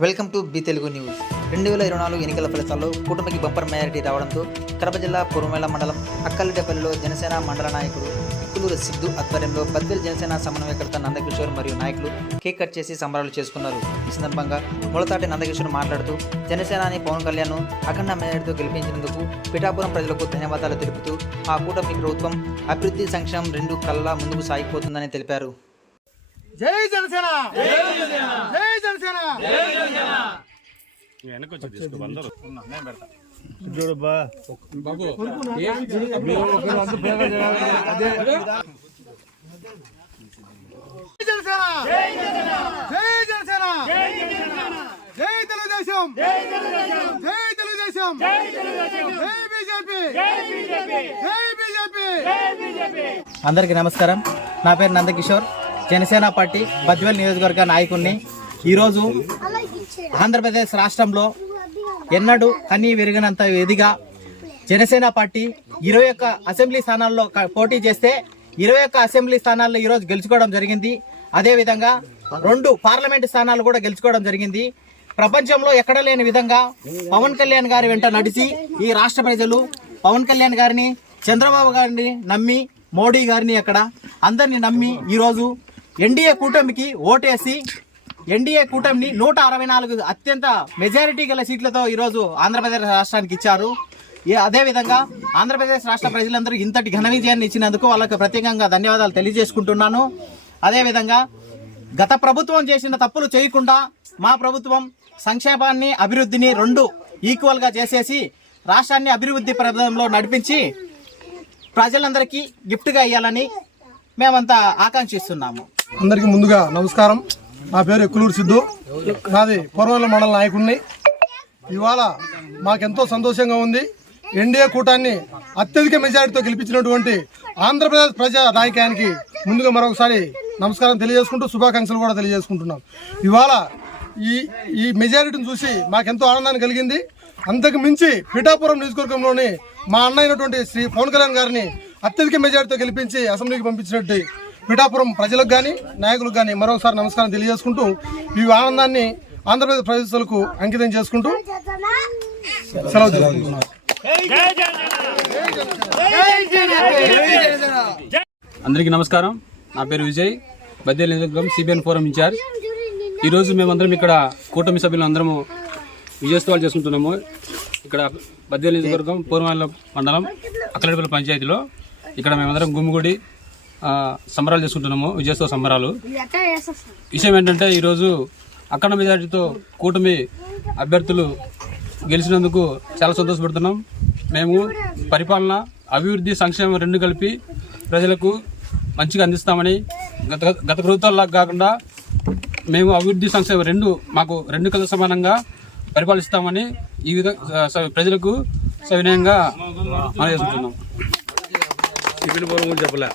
Welcome to B Telugu news. రెండు వేల ఇరవై నాలుగు ఎన్నికల ఫలితాల్లో కూటమికి బంపర్ మెజారిటీ రావడంతో కడప జిల్లా పురమేళ మండలం అక్కలడేపల్లిలో జనసేన మండల నాయకుడు ఇక్కులూరు సిద్ధు ఆధ్వర్యంలో బద్వేల్ జనసేన సమన్వయకర్త నందకిషోర్ మరియు నాయకులు కేక్ కట్ చేసి సంబరాలు చేసుకున్నారు. ఈ సందర్భంగా ములతాటి నందకిషోర్ మాట్లాడుతూ జనసేనాని పవన్ కళ్యాణ్ అఖండ మెజారిటీతో గెలిపించినందుకు పిఠాపురం ప్రజలకు ధన్యవాదాలు తెలుపుతూ ఆ కూటమి ప్రభుత్వం అభివృద్ధి సంక్షేమం రెండు కళ్ళ ముందుకు సాగిపోతుందని తెలిపారు. జై జనసేన జై జనసేన వెనక్కి వచ్చి తీసుకో అందరూ చూడబ్బా జై జనసేన జై జనసేన జై తెలుగుదేశం జై తెలుగుదేశం జై బీజేపీ జై బీజేపీ అందరికీ నమస్కారం నా పేరు నందకిషోర్ జనసేన పార్టీ బద్వేల్ నియోజకవర్గ నాయకుడిని ఈరోజు ఆంధ్రప్రదేశ్ రాష్ట్రంలో ఎన్నడూ కనీ విరిగినంత ఎదిగా జనసేన పార్టీ ఇరవై ఒక్క అసెంబ్లీ స్థానాల్లో పోటీ చేస్తే ఇరవై ఒక్క అసెంబ్లీ స్థానాల్లో ఈరోజు గెలుచుకోవడం జరిగింది. అదేవిధంగా రెండు పార్లమెంటు స్థానాలు కూడా గెలుచుకోవడం జరిగింది. ప్రపంచంలో ఎక్కడ లేని విధంగా పవన్ కళ్యాణ్ గారి వెంట నడిచి ఈ రాష్ట్ర ప్రజలు పవన్ కళ్యాణ్ గారిని చంద్రబాబు గారిని నమ్మి మోడీ గారిని అక్కడ అందరిని నమ్మి ఈరోజు ఎన్డీఏ కూటమికి ఓటేసి ఎన్డీఏ కూటమిని నూట అరవై నాలుగు అత్యంత మెజారిటీ గల సీట్లతో ఈరోజు ఆంధ్రప్రదేశ్ రాష్ట్రానికి ఇచ్చారు. అదేవిధంగా ఆంధ్రప్రదేశ్ రాష్ట్ర ప్రజలందరూ ఇంతటి ఘన విజయాన్ని ఇచ్చినందుకు వాళ్ళకు ప్రత్యేకంగా ధన్యవాదాలు తెలియజేసుకుంటున్నాను. అదేవిధంగా గత ప్రభుత్వం చేసిన తప్పులు చేయకుండా మా ప్రభుత్వం సంక్షేమాన్ని అభివృద్ధిని రెండు ఈక్వల్గా చేసేసి రాష్ట్రాన్ని అభివృద్ధి ప్రదంలో నడిపించి ప్రజలందరికీ గిఫ్ట్గా ఇవ్వాలని మేమంతా ఆకాంక్షిస్తున్నాము. అందరికీ ముందుగా నమస్కారం. నా పేరు ఎక్కులూరు సిద్ధు. నాది పొరవల మండల నాయకుడిని. ఇవాళ మాకెంతో సంతోషంగా ఉంది. ఎన్డీఏ కూటాన్ని అత్యధిక మెజారిటీతో గెలిపించినటువంటి ఆంధ్రప్రదేశ్ ప్రజా నాయకానికి ముందుగా మరొకసారి నమస్కారం తెలియజేసుకుంటూ శుభాకాంక్షలు కూడా తెలియజేసుకుంటున్నాం. ఇవాళ ఈ ఈ మెజారిటీని చూసి మాకెంతో ఆనందాన్ని కలిగింది. అంతకు మించి పిఠాపురం నియోజకవర్గంలోని మా అన్న అయినటువంటి శ్రీ పవన్ కళ్యాణ్ గారిని అత్యధిక మెజారిటీతో గెలిపించి అసెంబ్లీకి పంపించినట్టు పిఠాపురం ప్రజలకు కానీ నాయకులకు కానీ మరొకసారి నమస్కారం తెలియజేసుకుంటూ ఈ ఆనందాన్ని ఆంధ్రప్రదేశ్ ప్రజలకు అంకితం చేసుకుంటూ సెలవు అందరికీ నమస్కారం. నా పేరు విజయ్. బద్దెల నియోజకవర్గం సిబిఎన్ ఫోరం ఇన్ఛార్జ్. ఈరోజు మేమందరం ఇక్కడ కూటమి సభ్యులు అందరము విజయోత్సవాలు చేసుకుంటున్నాము. ఇక్కడ బద్దెల నియోజకవర్గం పూర్వాల మండలం అక్కలపల్లి పంచాయతీలో. ఇక్కడ మేమందరం గుమ్మిగుడి సంబరాలు చేసుకుంటున్నాము విజయోత్సవ సంబరాలు. విషయం ఏంటంటే ఈరోజు అక్కడ మెజారిటీతో కూటమి అభ్యర్థులు గెలిచినందుకు చాలా సంతోషపడుతున్నాం. మేము పరిపాలన అభివృద్ధి సంక్షేమం రెండు కలిపి ప్రజలకు మంచిగా అందిస్తామని గత గత ప్రభుత్వాల్లో కాకుండా మేము అభివృద్ధి సంక్షేమం రెండు మాకు రెండు కల సమానంగా పరిపాలిస్తామని ఈ విధంగా ప్రజలకు సవినయంగా మనం చేసుకుంటున్నాం. చెప్పలే.